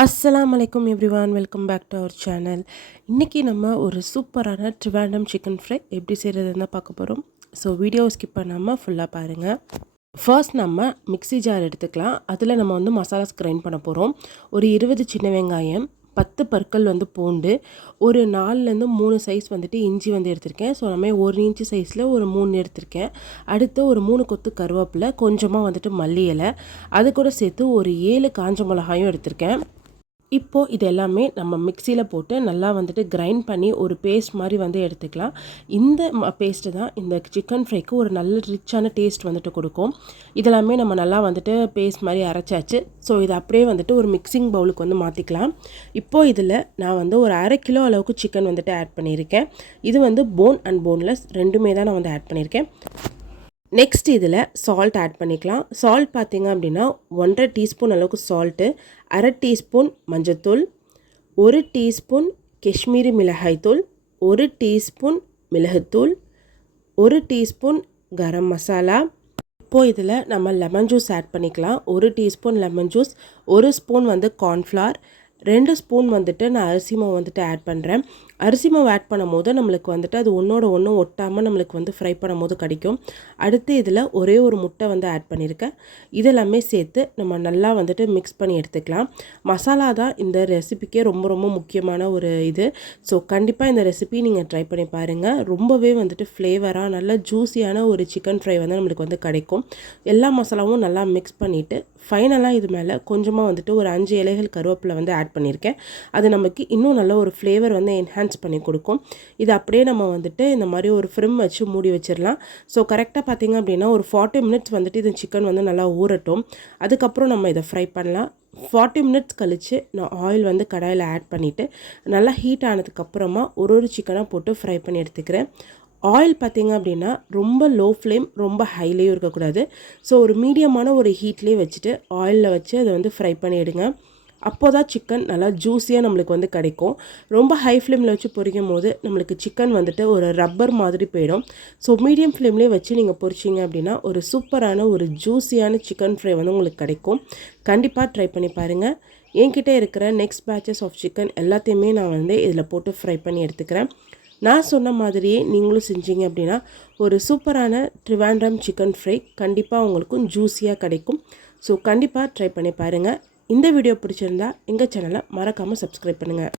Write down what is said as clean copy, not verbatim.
அஸ்ஸலாமு அலைக்கும் everyone, welcome back to our channel. இன்றைக்கி நம்ம ஒரு சூப்பரான ட்ரிவாண்டம் சிக்கன் ஃப்ரை எப்படி செய்கிறதுன்னு தான் பார்க்க போகிறோம். ஸோ வீடியோவை ஸ்கிப் பண்ணாமல் ஃபுல்லாக பாருங்கள். ஃபர்ஸ்ட் நம்ம மிக்ஸி ஜார் எடுத்துக்கலாம். அதில் நம்ம மசாலாஸ் கிரைண்ட் பண்ண போகிறோம். ஒரு 20 சின்ன வெங்காயம், 10 பற்கள் பூண்டு, ஒரு 4லேருந்து 3 சைஸ் இஞ்சி எடுத்திருக்கேன். ஸோ நம்ம 1 இன்ச்சு சைஸில் ஒரு 3 எடுத்திருக்கேன். அடுத்து ஒரு 3 கொத்து கருவேப்பிலை, கொஞ்சமாக மல்லி இலை, அது கூட சேர்த்து ஒரு 7 காஞ்ச மிளகாயும் எடுத்திருக்கேன். இப்போது இது எல்லாமே நம்ம மிக்சியில் போட்டு நல்லா கிரைண்ட் பண்ணி ஒரு பேஸ்ட் மாதிரி எடுத்துக்கலாம். இந்த பேஸ்ட்டு தான் இந்த சிக்கன் ஃப்ரைக்கு ஒரு நல்ல ரிச்சான டேஸ்ட் கொடுக்கும். இதெல்லாமே நம்ம நல்லா பேஸ்ட் மாதிரி அரைச்சாச்சு. ஸோ இதை அப்படியே ஒரு மிக்சிங் பவுலுக்கு மாற்றிக்கலாம். இப்போது இதில் நான் ஒரு 1/2 கிலோ அளவுக்கு சிக்கன் ஆட் பண்ணியிருக்கேன். இது போன் அண்ட் போன்லெஸ் ரெண்டுமே தான் நான் ஆட் பண்ணியிருக்கேன். நெக்ஸ்ட் இதில் சால்ட் ஆட் பண்ணிக்கலாம். சால்ட் பார்த்திங்க அப்படின்னா 1.5 டீஸ்பூன் அளவுக்கு சால்ட்டு, 1/2 டீஸ்பூன் மஞ்சத்தூள், 1 டீஸ்பூன் காஷ்மீரி மிளகாய்த்தூள், 1 டீஸ்பூன் மிளகுத்தூள், 1 டீஸ்பூன் கரம் மசாலா. இப்போது இதில் நம்ம லெமன் ஜூஸ் ஆட் பண்ணிக்கலாம். 1 teaspoon lemon juice, 1 spoon cornflour, 2 spoon நான் அரிசி மாவு ஆட் பண்ணுறேன். அரிசி மாவு ஆட் பண்ணும் போது நம்மளுக்கு அது ஒன்றோட ஒன்று ஒட்டாமல் நம்மளுக்கு ஃப்ரை பண்ணும் போது கிடைக்கும். அடுத்து இதில் ஒரே ஒரு முட்டை ஆட் பண்ணியிருக்கேன். இதெல்லாமே சேர்த்து நம்ம நல்லா மிக்ஸ் பண்ணி எடுத்துக்கலாம். மசாலா தான் இந்த ரெசிபிக்கே ரொம்ப ரொம்ப முக்கியமான ஒரு இது. ஸோ கண்டிப்பாக இந்த ரெசிபி நீங்கள் ட்ரை பண்ணி பாருங்கள். ரொம்பவே ஃப்ளேவராக நல்ல ஜூஸியான ஒரு சிக்கன் ஃப்ரை நம்மளுக்கு கிடைக்கும். எல்லா மசாலாவும் நல்லா மிக்ஸ் பண்ணிவிட்டு ஃபைனலாக இது மேலே கொஞ்சமாக ஒரு 5 இலைகள் கருவேப்பிலை ஆட் பண்ணியிருக்கேன். அது நமக்கு இன்னும் நல்ல ஒரு ஃப்ளேவர் என்ஹான்ஸ் பண்ணி கொடுக்கும். இது அப்படியே நம்ம இந்த மாதிரி ஒரு ஃபிலிம் வச்சு மூடி வச்சிடலாம். ஸோ கரெக்டாக பார்த்திங்க அப்படின்னா ஒரு 40 மினிட்ஸ் இது சிக்கன் நல்லா ஊறட்டும். அதுக்கப்புறம் நம்ம இதை ஃப்ரை பண்ணலாம். 40 மினிட்ஸ் கழித்து நான் ஆயில் கடாயில் ஆட் பண்ணிவிட்டு நல்லா ஹீட் ஆனதுக்கப்புறமா ஒரு சிக்கனாக போட்டு ஃப்ரை பண்ணி எடுத்துக்கிறேன். ஆயில் பார்த்திங்க அப்படின்னா ரொம்ப லோ ஃப்ளேம், ரொம்ப ஹைலேயும் இருக்கக்கூடாது. ஸோ ஒரு மீடியமான ஒரு ஹீட்லேயே வச்சுட்டு ஆயிலில் வச்சு அதை ஃப்ரை பண்ணி எடுங்க. அப்போ தான் சிக்கன் நல்லா ஜூஸியாக நம்மளுக்கு கிடைக்கும். ரொம்ப ஹை ஃப்ளேமில் வச்சு பொரிக்கும் போது நம்மளுக்கு சிக்கன் ஒரு ரப்பர் மாதிரி போயிடும். ஸோ மீடியம் ஃப்ளேம்லேயே வச்சு நீங்கள் பொரிச்சிங்க அப்படின்னா ஒரு சூப்பரான ஒரு ஜூஸியான சிக்கன் ஃப்ரை உங்களுக்கு கிடைக்கும். கண்டிப்பாக ட்ரை பண்ணி பாருங்கள். என்கிட்ட இருக்கிற நெக்ஸ்ட் பேட்சஸ் ஆஃப் சிக்கன் எல்லாத்தையுமே நான் இதில் போட்டு ஃப்ரை பண்ணி எடுத்துக்கிறேன். நான் சொன்ன மாதிரியே நீங்களும் செஞ்சீங்க அப்படின்னா ஒரு சூப்பரான ட்ரிவாண்டம் சிக்கன் ஃப்ரை கண்டிப்பாக உங்களுக்கும் ஜூஸியாக கிடைக்கும். ஸோ கண்டிப்பாக ட்ரை பண்ணி பாருங்கள். இந்த வீடியோ பிடிச்சிருந்தா எங்கள் சேனலை மறக்காமல் சப்ஸ்கிரைப் பண்ணுங்கள்.